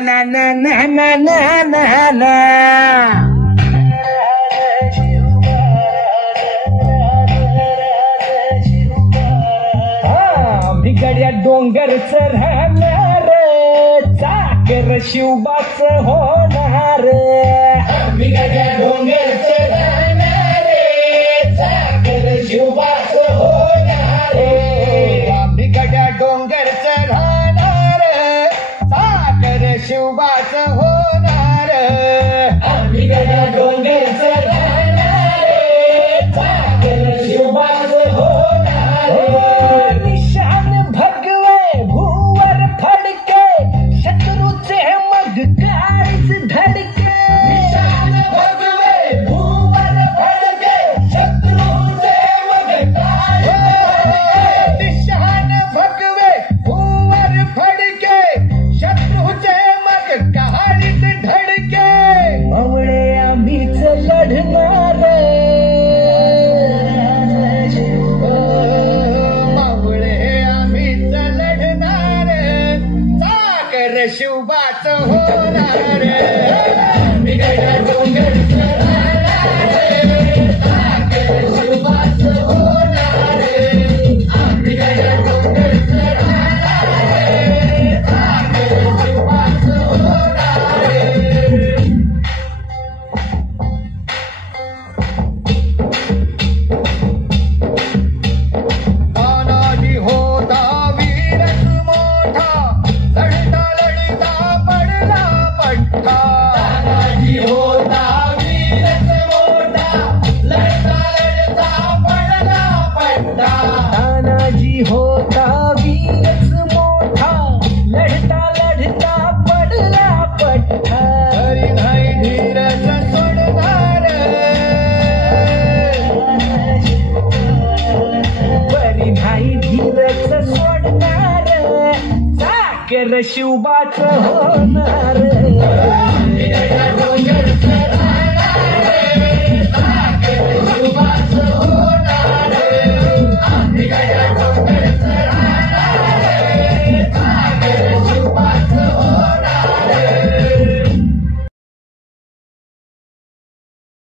ना ना ना ना ना ना ना. बिगड्या डोंगरच राहणार चाकर शिवबाच होणार. बिगड्या डोंगरच राहणार चाकर शिवबाच होणार. बिगड्या डोंगरच राहणार चाकर शिवबाच होणार. बिगड्या डोंगरच राहणार चाकर शिवबाच होणार. निशान भगवे भूवर फडके शत्रूचे मग काळीच धडके. निशान भगवे भूवर फडके शत्रूचे मग काळीच धडके. निशान भगवे भूवर फडके शत्रूचे मग काळीच धडके. मावळे आम्हीच लढणार. शिवबाच होणार. बिगड्या डोंगरच राहणार चाकर शिवबाच होणार. बिगड्या डोंगरच राहणार चाकर शिवबाच होणार. तानाजी होता वीरच मोठा लढता पडला पट्टा. तानाजी होता वीरच मोठा लढता लढता पडला पट्टा. तानाजी होता वीरच मोठा लढता लढता पडला पट्टा. तरी नाही धीरच सोडणार. तरी नाही धीरच सोडणार चाकर शिवबाच होणार.